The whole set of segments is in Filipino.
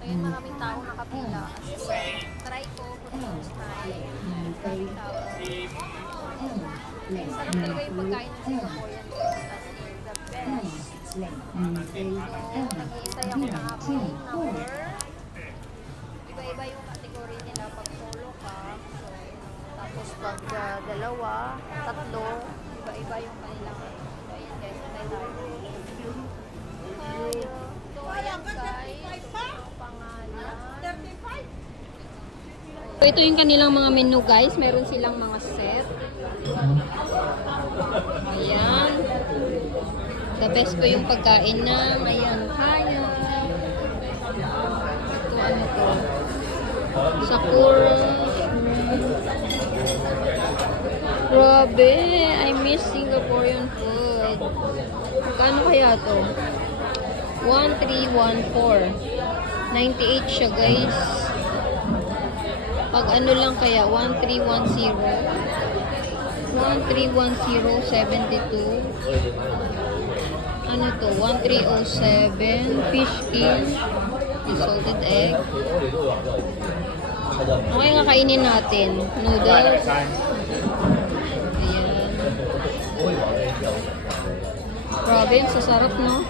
So yun, maraming tao nakapila. Try ko, for the first time. Maraming tao. Sarap talaga yung pagkain ng Singaporean. As in, the best. So, nag-iisay ako ng aking number. Iba-iba yung category nila pag solo ka. So, tapos pag dalawa, tatlo, iba-iba yung kanilang. So, ayan guys, natay tayo. So, ayan guys. So, ito yung kanilang mga menu guys. Meron silang mga set. Ayan. The best po yung pagkain na. Ayan. Kaya. Ito ano to? Sakura. Grabe. I miss Singaporean food. Kano kaya to? 1314. 98 siya guys. Pag ano lang kaya 1310 1310.72. Ano to? 1307 fish king salted egg. Okay nga, kainin natin noodles. Ayan. Grabe, sasarap no.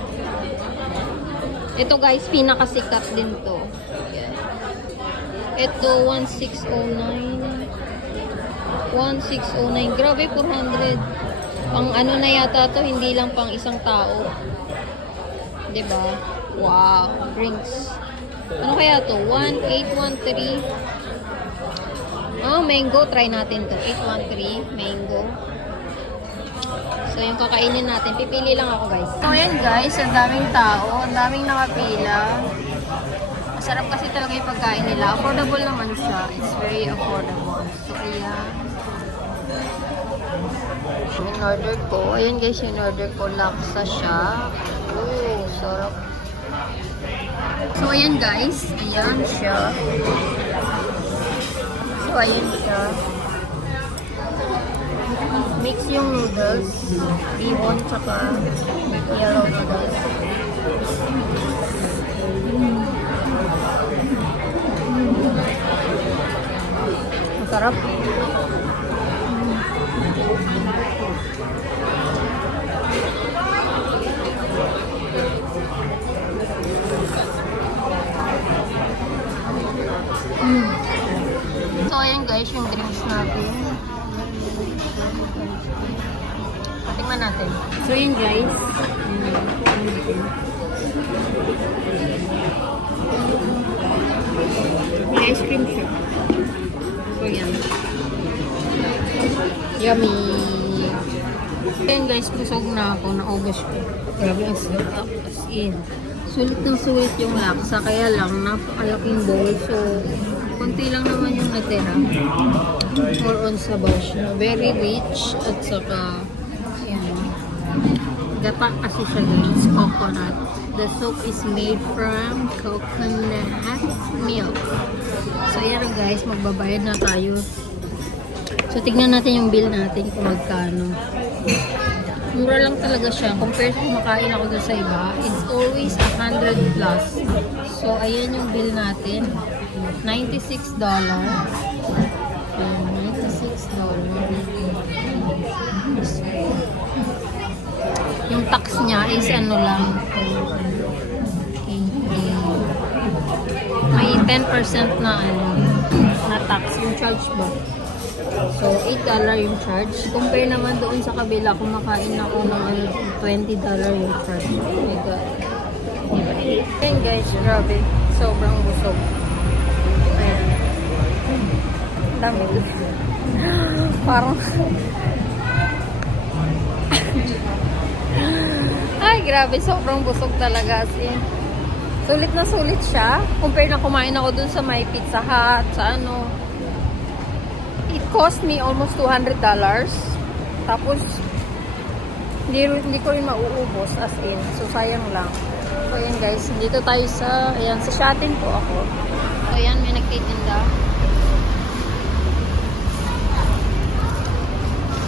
Ito guys, pinakasikat din to. Ayan. Ito, 1609. 1609. Grabe, 400. Pang ano na yata to, hindi lang pang isang tao. 'Di ba? Wow, drinks. Ano kaya to? 1813. Oh, mango. Try natin to. 813, mango. So, yung kakainin natin. Pipili lang ako, guys. So, ayan guys. Ang daming tao. Ang daming nakapila. Masarap kasi talaga yung pagkain nila. Affordable naman siya. It's very affordable. So, ayan. Yung order ko. Ayan guys, yung order ko. Laksa siya. Oh, sarap. So, ayan guys. Ayan siya. So, ayan siya. Mix yung noodles. Bihon tsaka yellow noodles. Masarap. So, ayan guys, yung drinks natin. Tingnan natin. So, yun guys. May ice cream siya. So, yan. Yummy! Ayan guys, busog na ako. Naubos ko. Grabe ang sarap. As in. Sulit ng sulit yung laksa. Kaya lang, napakalaking bowl. So, konti lang naman yung natira. More on sabaw siya. Very rich. At saka, yan. Gata kasi siya guys. Coconut. The soup is made from coconut milk. So, yan guys. Magbabayad na tayo. So, tignan natin yung bill natin kung magkano. Mura lang talaga siya. Compared sa kumakain ako doon sa iba, it's always 100 plus. So, ayan yung bill natin. $96. $96. Yung tax niya is ano lang. May 10% na ano, na tax yung charge ba. So, $8 yung charge. Compare naman doon sa kabila, kumakain ako ng $20 yung charge. Oh my God. Ayan guys, grabe. Sobrang busog. Ayan. Dami. Parang... Ay, grabe. Sobrang busog talaga. As in, sulit na sulit siya. Compare na kumain ako dun sa may Pizza Hut, sa ano... It cost me almost $200. Tapos, Hindi ko rin mauubos as in. So, sayang lang. So, ayan guys. Dito tayo sa, ayan, sa Shatin po ako. So, ayan, may nagtitinda.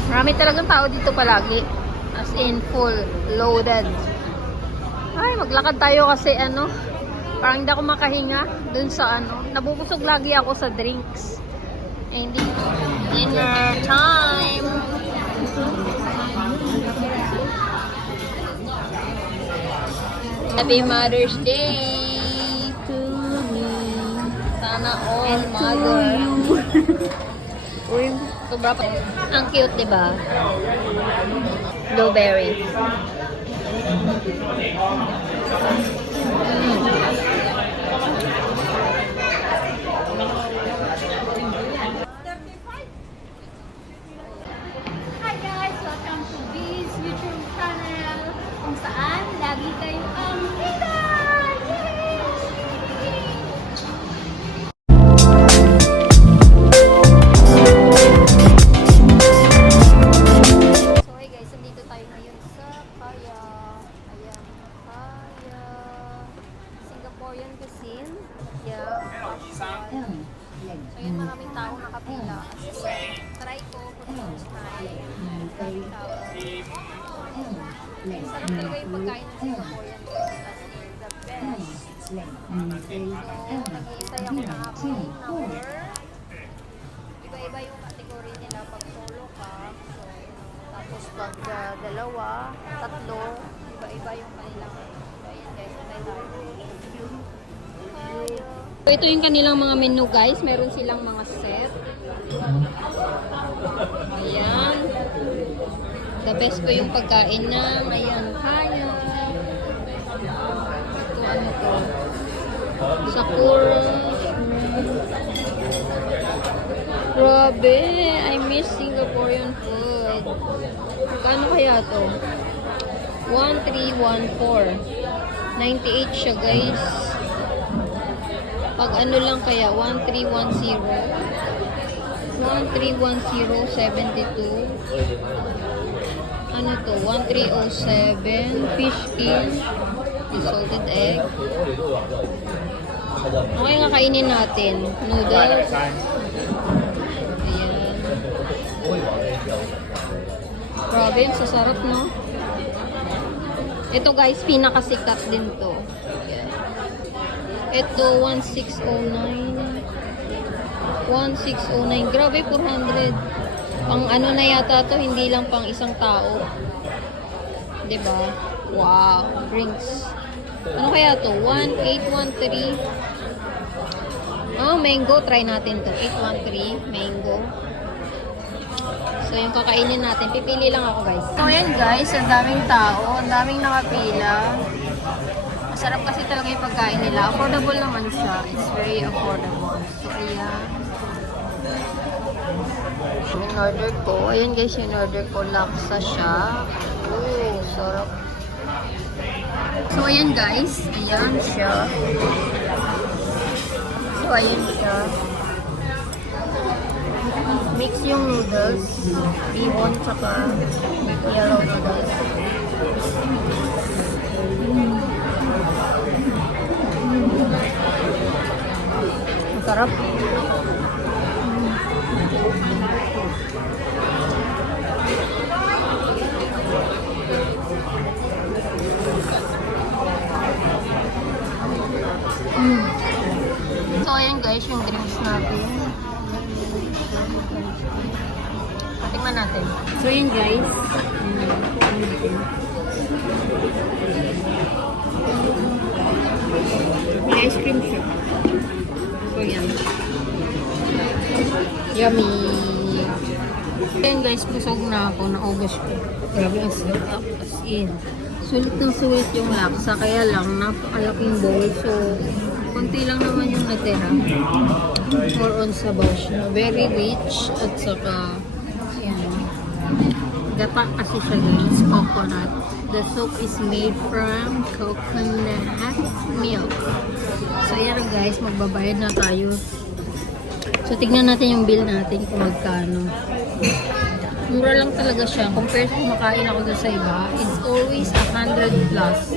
Marami talagang tao dito palagi. As in, full, loaded. Ay, maglakad tayo kasi ano, parang hindi ako makahinga dun sa ano. Nabubusog lagi ako sa drinks. Eh, hindi. Dinner time! Happy Mother's Day to me. Sana all mother. Uy, sobra pa. Ang cute, diba? Blueberry. Hi guys! Welcome to this YouTube channel kung saan lagi kayo ang kita! Yay! So hey guys, nandito tayo ngayon sa Kaya. Ayan, Kaya. Singaporean cuisine. Yeah. So yun, maraming tao nakapila. Try ko kung first time. Maraming tao. Sarap talaga yung pagkain ng Singaporean cuisine. As in, the best. So, nag-iintay ako ng aking number. Iba-iba yung category nila pag solo ka. So, tapos pag dalawa, tatlo, iba-iba yung kanilang. So, ayan guys, tayo tayo. So, ito yung kanilang mga menu guys. Meron silang mga set. Ayan. The best ko yung pagkain ng ayan, kaya. Ito ano to? Sakura. Grabe. I miss Singaporean food. Kano kaya to? 1314. 98 siya guys. Pag ano lang kaya, 1310. 1310, 72. Ano to? 1307. Fish king. Salted egg. Okay, kakainin natin. Noodles. Ayan. Grabe, ang sasarap, no? Ito guys, pinakasikat din to. Ayan. Ito, 1609. 1609. Grabe, 400. Pang ano na yata to, hindi lang pang isang tao. 'Di ba? Wow, drinks. Ano kaya to? 1813. Oh, mango. Try natin to. 813, mango. So, yung kakainin natin. Pipili lang ako, guys. So, ayan guys. Ang daming tao. Ang daming nakapila. Masarap kasi talaga yung pagkain nila. Affordable naman siya. It's very affordable. So, ayan. Yung order ko. Ayan guys, yung order ko. Laksa siya. Oh, sarap. So, ayan guys. Ayan siya. So, ayan siya. Mix yung noodles. Bihon tsaka yellow noodles. Masarap. So, ayan guys, yung drinks natin. Tingnan natin. So, ayan guys. May ice cream siya. So, yan. Yummy! Ayan guys, busog na ako. Naubos ko. Grabe ang sarap. As in. Sulit ng sulit yung laksa. Kaya lang, napakalaking bowl. So, konti lang naman yung natira. More on sabaw siya. Very rich. At saka, yan. Gata kasi siya guys. Coconut. The soup is made from coconut milk. So, yan guys. Magbabayad na tayo. So, tignan natin yung bill natin kung magkano. Mura lang talaga siya. Compared sa kumakain ako doon sa iba, it's always 100 plus.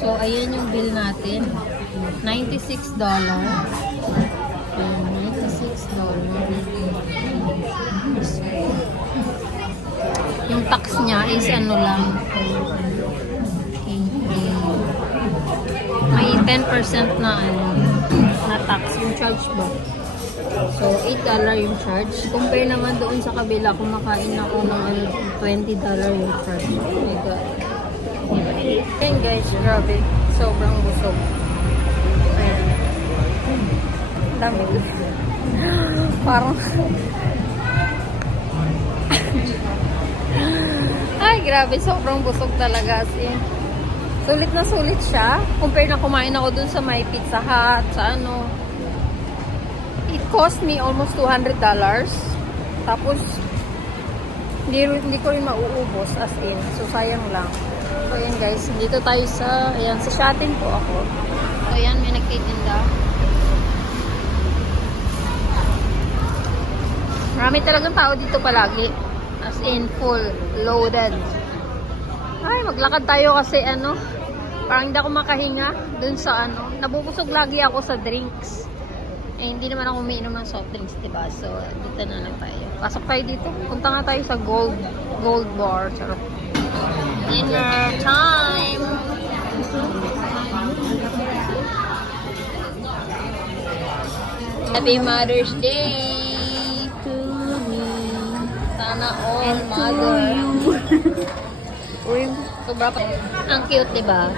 So, ayan yung bill natin. $96. $96. Yung tax niya is ano lang. May 10% na ano, na tax yung charge ba. So, $8 yung charge. Compare naman doon sa kabila, kumakain ako ng ano, $20 yung charge. Oh my God. Ayan guys, grabe. Sobrang busog. Ayan. Dami. Parang... Ay, grabe. Sobrang busog talaga. As in, sulit na sulit siya. Compare na kumain ako dun sa may Pizza Hut, sa ano. It cost me almost $200. Tapos, hindi ko rin mauubos as in. So, sayang lang. So, ayan guys. Dito tayo sa, ayan, sa Shatin po ako. So, ayan, may nagtitinda. Marami talagang tao dito palagi. As in, full, loaded. Ay, maglakad tayo kasi ano, parang hindi ako makahinga dun sa ano. Nabubusog lagi ako sa drinks. Eh, hindi naman ako umiinom ng soft drinks, diba? So, dito na lang tayo. Pasok tayo dito. Punta nga tayo sa Gold Bar. Charot. Dinner time! Happy Mother's Day to me. Sana all mother. Uy, sobra pa. Ang cute, diba?